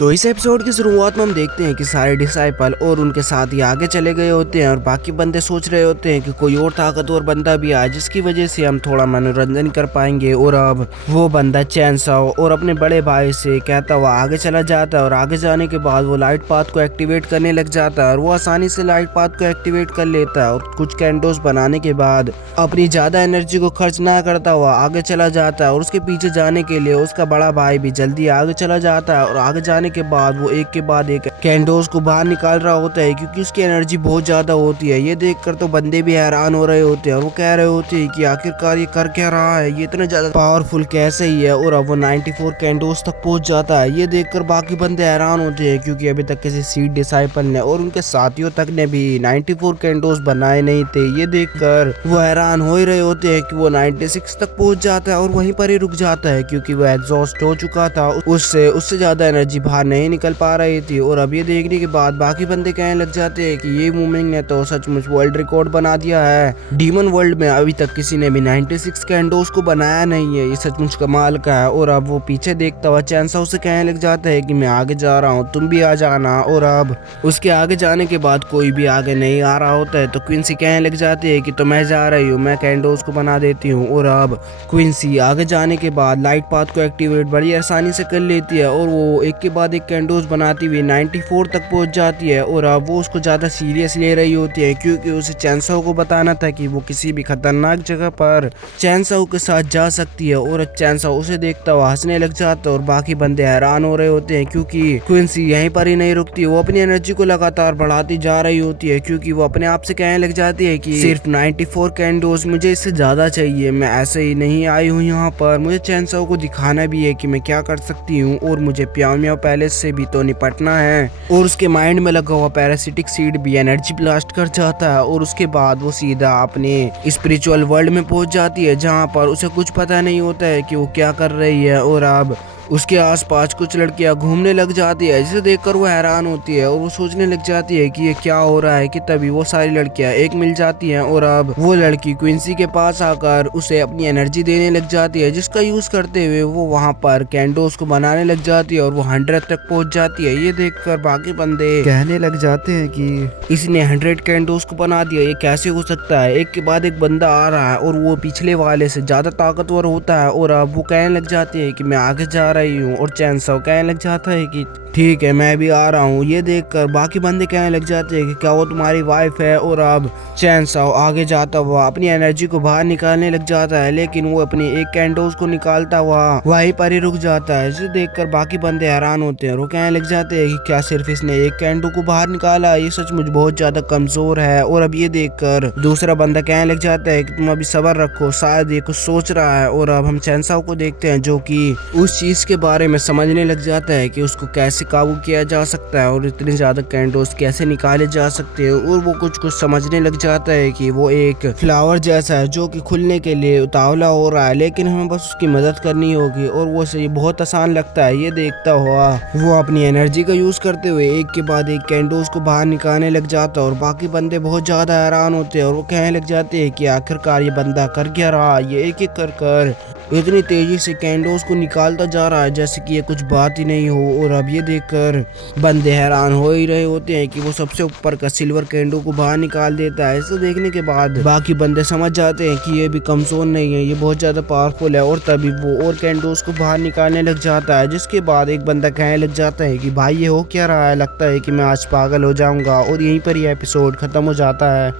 तो इस एपिसोड की शुरुआत में हम देखते हैं कि सारे डिसाइपल और उनके साथ ही आगे चले गए होते हैं और बाकी बंदे सोच रहे होते हैं कि कोई और ताकतवर बंदा भी आए जिसकी वजह से हम थोड़ा मनोरंजन कर पाएंगे। और अब वो बंदा चैनसो और अपने बड़े भाई से कहता हुआ आगे चला जाता है और आगे जाने के बाद वो लाइट पाथ को एक्टिवेट करने लग जाता है और वो आसानी से लाइट पाथ को एक्टिवेट कर लेता है और कुछ कैंडोस बनाने के बाद अपनी ज्यादा एनर्जी को खर्च ना करता हुआ आगे चला जाता है और उसके पीछे जाने के लिए उसका बड़ा भाई भी जल्दी आगे चला जाता है और आगे जाने के बाद वो एक के बाद एक कैंडोस को बाहर निकाल रहा होता है क्योंकि उसकी एनर्जी बहुत ज्यादा होती है। ये देखकर तो बंदे भी हैरान हो रहे होते हैं और वो कह रहे होते हैं कि आखिरकार ये कर क्या रहा है, ये इतना ज्यादा पावरफुल कैसे ही है। और अब वो 94 कैंडोस तक पहुंच जाता है। ये देखकर बाकी बंदे हैरान होते हैं क्योंकि अभी तक किसी सीड डिसाइपल ने और उनके साथियों तक ने भी 94 कैंडोस बनाए नहीं थे। ये देखकर वो हैरान हो ही रहे होते हैं कि वो 96 तक पहुंच जाता है और वहीं पर ही रुक जाता है क्योंकि वो एग्जॉस्ट हो चुका था। उससे ज्यादा एनर्जी बाहर नहीं निकल पा रही थी। और अब ये देखने के बाद बाकी बंदे कहने लग जाते हैं कि ये मूमिंग ने तो सचमुच वर्ल्ड रिकॉर्ड बना दिया है। डीमन वर्ल्ड में अभी तक किसी ने भी 96 कैंडोस को बनाया नहीं है, ये सचमुच कमाल का है। और अब वो पीछे देखता हुआ चैनसो से कहने लग जाता है कि मैं आगे जा रहा हूँ, तुम भी आ जाना। और अब उसके आगे जाने के बाद कोई भी आगे नहीं आ रहा होता है तो क्विंसी कहने लग जाती है कि तो मैं जा रही हूँ, मैं कैंडोस को बना देती हूँ। और अब क्विंसी आगे जाने के बाद लाइट पाथ को एक्टिवेट बड़ी आसानी से कर लेती है और वो एक के बाद एक कैंडोस बनाती हुई 94 तक पहुंच जाती है। और अब वो उसको ज्यादा सीरियस ले रही होती है क्योंकि उसे चैनसो को बताना था कि वो किसी भी खतरनाक जगह पर चैनसो के साथ जा सकती है। और चैनसो उसे देखता हुआ हंसने लग जाता है और बाकी बंदे हैरान हो रहे होते हैं क्योंकि क्विंसी यहीं पर ही नहीं रुकती, वो अपनी एनर्जी को लगातार बढ़ाती जा रही होती है क्योंकि वो अपने आप से कहने लग जाती है कि सिर्फ 94 कैंडोस, मुझे इससे ज्यादा चाहिए, मैं ऐसे ही नहीं आई हूँ यहाँ पर, मुझे चैनसो को दिखाना भी है कि मैं क्या कर सकती हूँ और मुझे प्याओ मियाओ पैलेस से भी तो निपटना है। और उसके माइंड में लगा हुआ पैरासिटिक सीड भी एनर्जी ब्लास्ट कर जाता है और उसके बाद वो सीधा अपने स्पिरिचुअल वर्ल्ड में पहुंच जाती है जहां पर उसे कुछ पता नहीं होता है कि वो क्या कर रही है। और अब उसके आसपास कुछ लड़कियां घूमने लग जाती है जिसे देखकर वो हैरान होती है और वो सोचने लग जाती है कि ये क्या हो रहा है कि तभी वो सारी लड़कियां एक मिल जाती हैं। और अब वो लड़की क्विंसी के पास आकर उसे अपनी एनर्जी देने लग जाती है जिसका यूज करते हुए वो वहां पर कैंडोस को बनाने लग जाती है और वो 100 तक पहुंच जाती है। ये देखकर बाकी बंदे कहने लग जाते हैं कि इसने 100 कैंडोस को बना दिया, ये कैसे हो सकता है। एक के बाद एक बंदा आ रहा है और वो पिछले वाले से ज्यादा ताकतवर होता है। और अब वो कहने लग जाते हैं कि मैं आगे जा रही हूँ और चैनसो कहने लग जाता है कि ठीक है मैं भी आ रहा हूँ। ये देखकर बाकी बंदे कहने लग जाते हैं कि क्या वो तुम्हारी वाइफ है। और अब चैनसो आगे जाता हुआ अपनी एनर्जी को बाहर निकालने लग जाता है लेकिन वो अपनी एक कैंडोस को निकालता हुआ वहीं पर ही रुक जाता है। इसे देखकर बाकी बंदे हैरान होते हैं और वो कहने लग जाते हैं कि क्या सिर्फ इसने एक कैंडो को बाहर निकाला, ये सचमुच बहुत ज्यादा कमजोर है। और अब ये देखकर दूसरा बंदा कहने लग जाता है कि तुम अभी सब्र रखो, शायद ये कुछ सोच रहा है। और अब हम चैनसो को देखते हैं जो कि उस चीज के बारे में समझने लग जाता है कि उसको कैसे काबू किया जा सकता है और इतने ज्यादा कैंडोस कैसे निकाले जा सकते हैं। और वो कुछ समझने लग जाता है कि वो एक फ्लावर जैसा है जो कि खुलने के लिए उतावला हो रहा है लेकिन हमें बस उसकी मदद करनी होगी और वो से बहुत आसान लगता है। ये देखता हुआ वो अपनी एनर्जी का यूज करते हुए एक के बाद एक कैंडोस को बाहर निकालने लग जाता है और बाकी बंदे बहुत ज्यादा हैरान होते हैं और वो कहने लग जाते हैं कि आखिरकार ये बंदा कर क्या रहा, ये एक एक कर इतनी तेजी से कैंडोस को निकालता जा रहा है जैसे कि ये कुछ बात ही नहीं हो। और अब ये देखकर बंदे हैरान हो ही रहे होते हैं कि वो सबसे ऊपर का सिल्वर कैंडो को बाहर निकाल देता है। इसे देखने के बाद बाकी बंदे समझ जाते हैं कि ये भी कमजोर नहीं है, ये बहुत ज्यादा पावरफुल है। और तभी वो और कैंडोस को बाहर निकालने लग जाता है जिसके बाद एक बंदा कहने लग जाता है कि भाई ये हो क्या रहा है, लगता है कि मैं आज पागल हो जाऊंगा। और यहीं पर ये एपिसोड खत्म हो जाता है।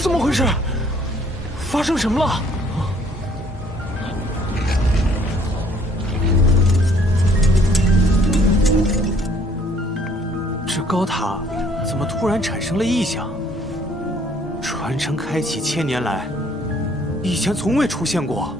怎么回事？发生什么了？这高塔怎么突然产生了异象？传承开启1000年来，以前从未出现过。